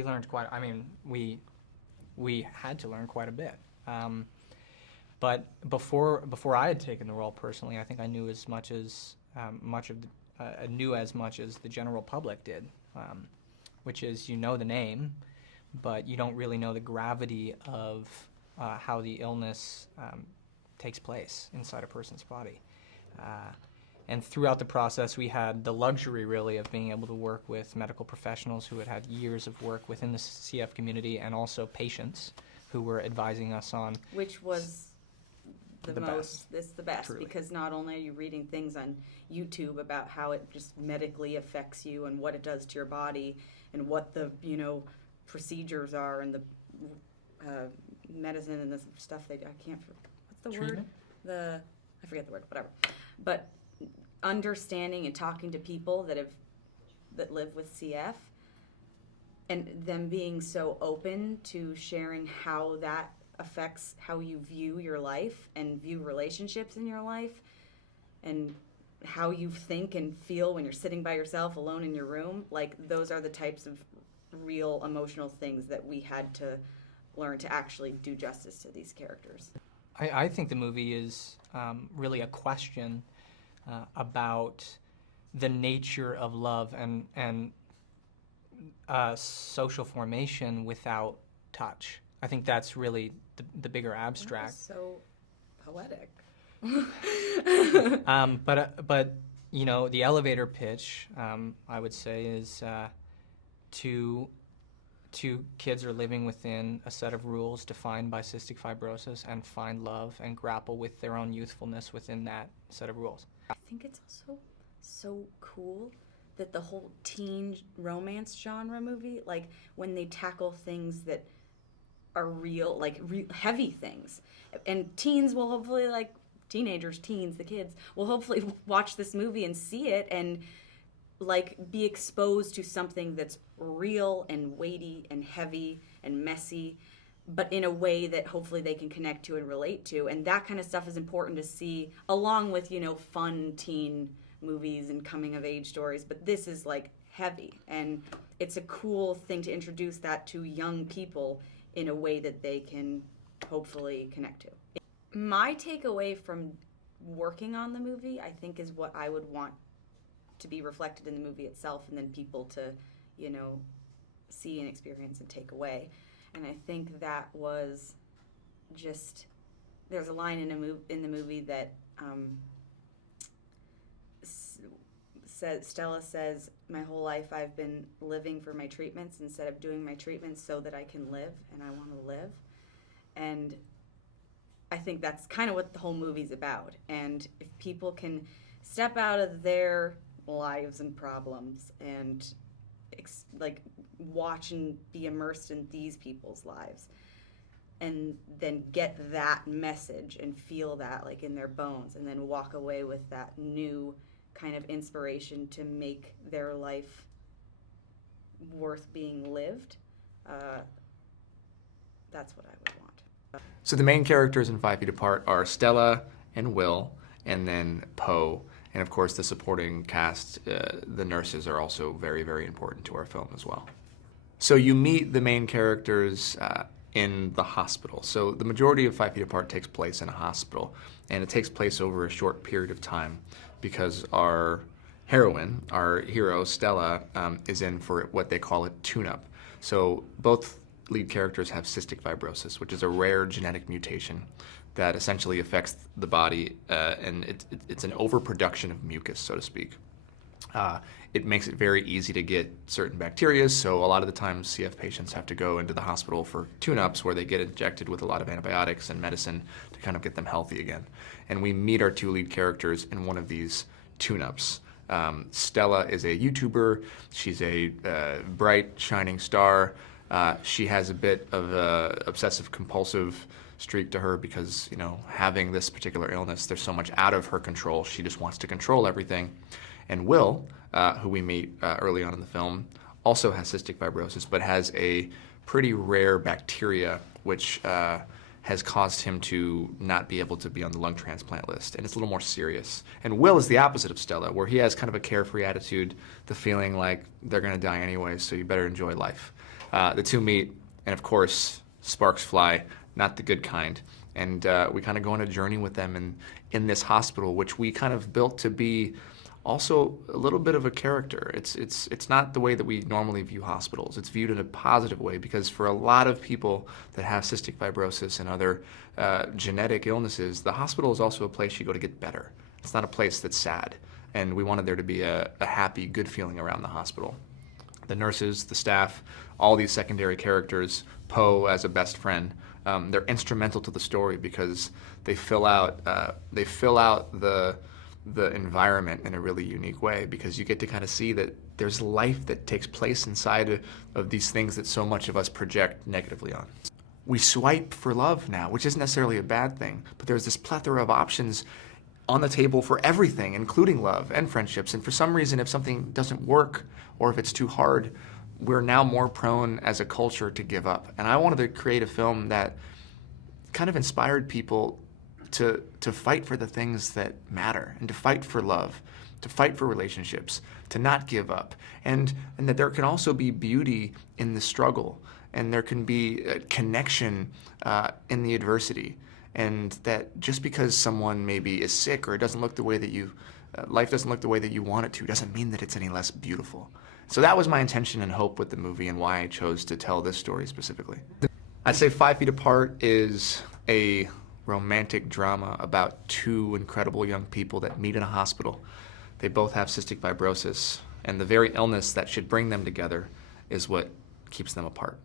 we learned quite. I mean, we had to learn quite a bit. But before I had taken the role personally, I think I knew as much as knew as much as the general public did, which is you know the name, but you don't really know the gravity of how the illness takes place inside a person's body. And throughout the process, we had the luxury, really, of being able to work with medical professionals who had had years of work within the CF community, and also patients who were advising us on. Which was the best, truly. Because not only are you reading things on YouTube about how it just medically affects you and what it does to your body and what the procedures are and the medicine and the stuff I can't. What's the Treatment? word? I forget the word. Whatever. But understanding and talking to people that live with CF, and them being so open to sharing how that affects how you view your life and view relationships in your life, and how you think and feel when you're sitting by yourself alone in your room. Like, those are the types of real emotional things that we had to learn to actually do justice to these characters. I think the movie is really a question about the nature of love and social formation without touch. I think that's really the bigger abstract. So poetic. But the elevator pitch, I would say, is two kids are living within a set of rules defined by cystic fibrosis, and find love and grapple with their own youthfulness within that set of rules. I think it's also so cool that the whole teen romance genre movie, like when they tackle things that are real, like heavy things, and teens will hopefully, like teens, the kids, will hopefully watch this movie and see it and like be exposed to something that's real and weighty and heavy and messy, but in a way that hopefully they can connect to and relate to. And that kind of stuff is important to see, along with, fun teen movies and coming of age stories. But this is like heavy, and it's a cool thing to introduce that to young people in a way that they can hopefully connect to. My takeaway from working on the movie, I think, is what I would want to be reflected in the movie itself, and then people to, see and experience and take away. And I think that was just, there's a line in the movie that Stella says, "My whole life I've been living for my treatments instead of doing my treatments so that I can live, and I want to live." And I think that's kind of what the whole movie's about. And if people can step out of their lives and problems and watch and be immersed in these people's lives, and then get that message and feel that like in their bones, and then walk away with that new kind of inspiration to make their life worth being lived, that's what I would want. So the main characters in 5 Feet Apart are Stella and Will, and then Poe. And of course, the supporting cast, the nurses, are also very, very important to our film as well. So you meet the main characters in the hospital. So the majority of 5 Feet Apart takes place in a hospital, and it takes place over a short period of time because our heroine, our hero, Stella, is in for what they call a tune-up. So both lead characters have cystic fibrosis, which is a rare genetic mutation that essentially affects the body, and it's an overproduction of mucus, so to speak. It makes it very easy to get certain bacteria, so a lot of the times CF patients have to go into the hospital for tune-ups where they get injected with a lot of antibiotics and medicine to kind of get them healthy again. And we meet our two lead characters in one of these tune-ups. Stella is a YouTuber. She's a bright, shining star. She has a bit of a obsessive-compulsive streak to her because, having this particular illness, there's so much out of her control. She just wants to control everything. And Will, who we meet early on in the film, also has cystic fibrosis, but has a pretty rare bacteria which has caused him to not be able to be on the lung transplant list, and it's a little more serious. And Will is the opposite of Stella, where he has kind of a carefree attitude, the feeling like they're going to die anyway, so you better enjoy life. The two meet, and of course, sparks fly, not the good kind. And we kind of go on a journey with them in this hospital, which we kind of built to be also a little bit of a character. It's not the way that we normally view hospitals. It's viewed in a positive way, because for a lot of people that have cystic fibrosis and other genetic illnesses, the hospital is also a place you go to get better. It's not a place that's sad. And we wanted there to be a happy, good feeling around the hospital. The nurses, the staff, all these secondary characters, Poe as a best friend, they're instrumental to the story because they fill out the environment in a really unique way, because you get to kind of see that there's life that takes place inside of these things that so much of us project negatively on. We swipe for love now, which isn't necessarily a bad thing, but there's this plethora of options on the table for everything, including love and friendships. And for some reason, if something doesn't work or if it's too hard, we're now more prone as a culture to give up. And I wanted to create a film that kind of inspired people to fight for the things that matter, and to fight for love, to fight for relationships, to not give up, and that there can also be beauty in the struggle, and there can be a connection in the adversity, and that just because someone maybe is sick or it doesn't look the way that life doesn't look the way that you want it to, doesn't mean that it's any less beautiful. So that was my intention and hope with the movie, and why I chose to tell this story specifically. I'd say 5 Feet Apart is a romantic drama about two incredible young people that meet in a hospital. They both have cystic fibrosis, and the very illness that should bring them together is what keeps them apart.